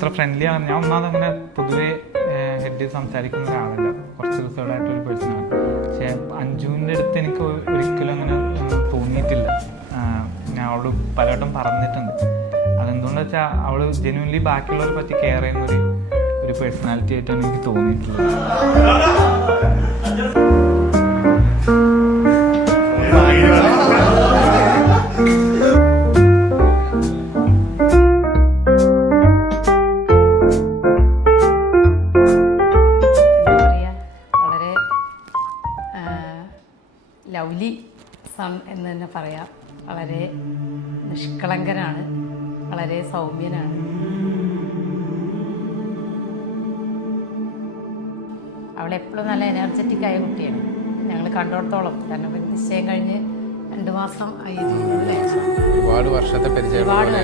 അത്ര ഫ്രണ്ട്ലി ആണ്. ഞാൻ ഒന്നാമത് അങ്ങനെ പൊതുവേ ഹെഡ് സംസാരിക്കുന്ന ഒരാളല്ല, കുറച്ച് റിസർവ്ഡായിട്ടൊരു പേഴ്സണാണ്. പക്ഷേ അഞ്ജുവിൻ്റെ അടുത്ത് എനിക്ക് ഒരിക്കലും അങ്ങനെ തോന്നിയിട്ടില്ല. ഞാൻ അവളോട് പലവട്ടം പറഞ്ഞിട്ടുണ്ട്. അതെന്തുകൊണ്ടെന്ന് വെച്ചാൽ അവൾ ജെന്യുവൻലി ബാക്കിയുള്ളവരെ പറ്റി കെയർ ചെയ്യുന്ന ഒരു പേഴ്സണാലിറ്റി ആയിട്ടാണ് എനിക്ക് തോന്നിയിട്ടുള്ളത്. ലവ്ലി സൺ എന്ന് തന്നെ പറയാം. വളരെ നിഷ്കളങ്കനാണ്, വളരെ സൗമ്യനാണ്. അവളെപ്പോഴും നല്ല എനർജറ്റിക് ആയ കുട്ടിയാണ് ഞങ്ങൾ കണ്ടിടത്തോളം. കാരണം നിശ്ചയം കഴിഞ്ഞ് 2 മാസം ഒരുപാട് വർഷത്തെ പരിചയമാണ്.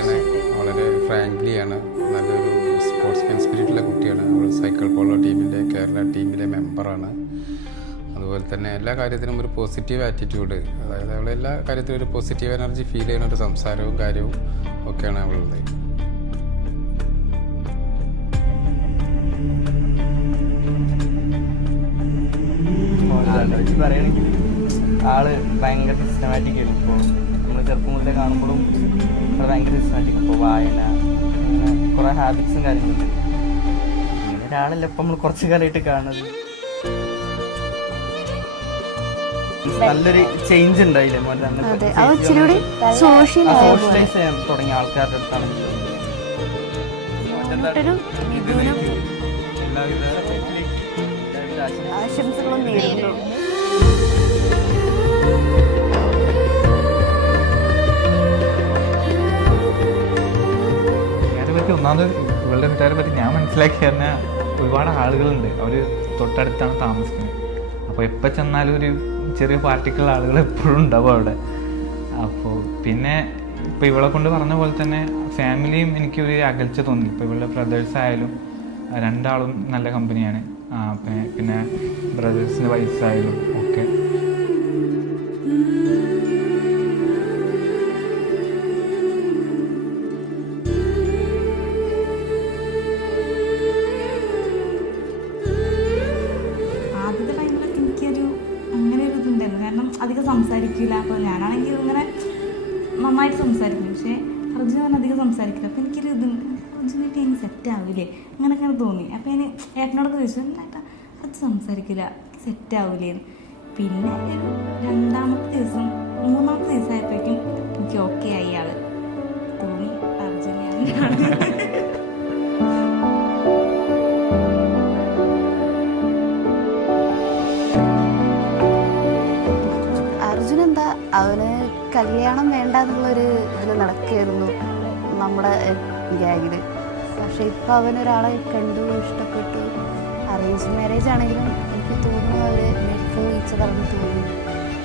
വളരെ ഫ്രാങ്ക്ലിയാണ്, നല്ലൊരു സ്പോർട്സ്മാൻ സ്പിരിറ്റുള്ള കുട്ടിയാണ്. അവൾ സൈക്കിൾ പോളോ ടീമിൻ്റെ കേരള ടീമിലെ മെമ്പറാണ്. അതുപോലെ തന്നെ എല്ലാ കാര്യത്തിനും ഒരു പോസിറ്റീവ് ആറ്റിറ്റ്യൂഡ്, അതായത് അവൾ എല്ലാ കാര്യത്തിലും ഒരു പോസിറ്റീവ് എനർജി ഫീൽ ചെയ്യുന്ന ഒരു സംസാരവും കാര്യവും ഒക്കെയാണ് അവളുള്ളത്. പറയുകയാണെങ്കിൽ ആള് ഭയങ്കര സിസ്റ്റമാറ്റിക് ആയിരുന്നു. ഇപ്പോൾ നമ്മൾ ചെറുപ്പം മുതലേ കാണുമ്പോഴും അത് ഭയങ്കര സിസ്റ്റമാറ്റിക്. ഇപ്പോൾ വായന, അങ്ങനെ കുറേ ഹാബിറ്റ്സും കാര്യങ്ങളുണ്ട്. ഇങ്ങനെ ഒരാളല്ല ഇപ്പം നമ്മൾ കുറച്ച് കാലമായിട്ട് കാണുന്നത്. നല്ലൊരു ചേഞ്ച് ഉണ്ടായില്ലേ സോഷ്യലൈസ് ചെയ്യാൻ തുടങ്ങിയ ആൾക്കാരുടെ അടുത്താണ്. ആശംസകളും നേരുന്നു. ഒന്നാമത് ഇവളുടെ വീട്ടുകാരെ പറ്റി ഞാൻ മനസ്സിലാക്കി തന്നെ ഒരുപാട് ആളുകളുണ്ട്. അവർ തൊട്ടടുത്താണ് താമസിക്കുന്നത്. അപ്പോൾ എപ്പോൾ ചെന്നാലും ഒരു ചെറിയ പാർട്ടിക്കുള്ള ആളുകൾ എപ്പോഴും ഉണ്ടാവും അവിടെ. അപ്പോൾ പിന്നെ ഇപ്പോൾ ഇവളെ കൊണ്ട് പറഞ്ഞ പോലെ തന്നെ ഫാമിലിയും എനിക്കൊരു അകൽച്ച തോന്നി. ഇപ്പോൾ ഇവളുടെ ബ്രദേഴ്സ് ആയാലും 2 ആളും നല്ല കമ്പനിയാണ്. പിന്നെ ബ്രദേഴ്സിൻ്റെ വയസ്സായാലും ഒക്കെ. ആദ്യത്തെ ടൈമിലൊക്കെ എനിക്കൊരു അങ്ങനെ ഒരു ഇതുണ്ടായിരുന്നു. കാരണം അധികം സംസാരിക്കില്ല. അപ്പോൾ ഞാനാണെങ്കിൽ ഇങ്ങനെ നന്നായിട്ട് സംസാരിക്കും. പക്ഷേ അർജുൻ പറഞ്ഞാൽ അധികം സംസാരിക്കില്ല. അപ്പോൾ എനിക്കൊരു ഇതുണ്ട്, അർജുനായിട്ട് എനിക്ക് സെറ്റ് ആവില്ലേ അങ്ങനെയൊക്കെ തോന്നി. അപ്പോൾ ഞാൻ ഏട്ടനോടൊക്കെ ചോദിച്ചു, ഏട്ടാ അത് സംസാരിക്കില്ല, സെറ്റ് ആവില്ലേന്ന്. പിന്നെ ഒരു 2-ാമത്തെ ദിവസം 3-ാമത്തെ ദിവസമായപ്പോഴേക്കും എനിക്ക് ഓക്കെ ആയി. ആള് തോന്നി അർജുനാണ്. അർജുനെന്താ അവന് കല്യാണം വേണ്ട എന്നുള്ളൊരു ഇതിൽ നടക്കുകയായിരുന്നു നമ്മുടെ ഗ്യാങ്ങിൽ. പക്ഷെ ഇപ്പം അവനൊരാളെ കണ്ടു, ഇഷ്ടപ്പെട്ടു. അറേഞ്ച് മാരേജ് ആണെങ്കിലും എനിക്ക് തോന്നുന്നു അവർ നെറ്റ്ഫുൾ ഈച്ചതറന്ന് തോന്നുന്നു.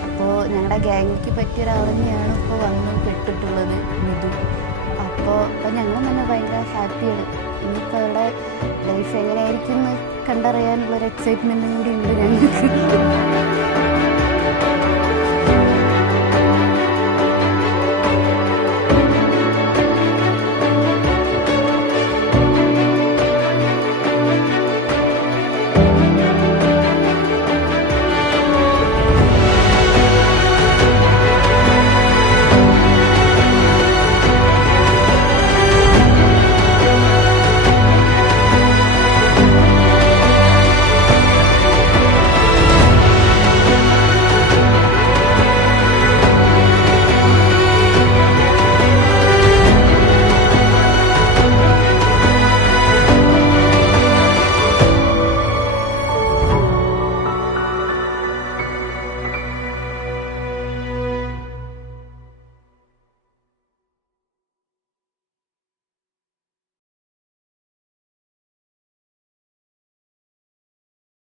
അപ്പോൾ ഞങ്ങളുടെ ഗ്യാങ്ങിക്ക് പറ്റിയ ഒരാൾ തന്നെയാണ് ഇപ്പോൾ വന്ന് പെട്ടിട്ടുള്ളത്, മിഥു. അപ്പോൾ ഞങ്ങൾ തന്നെ ഭയങ്കര ഹാപ്പിയാണ്. ഇനിയിപ്പോൾ അവരുടെ ലൈഫ് എങ്ങനെയായിരിക്കും എന്ന് കണ്ടറിയാനുള്ളൊരു എക്സൈറ്റ്മെൻറ്റും കൂടി ഉണ്ട് ഞങ്ങൾക്ക്.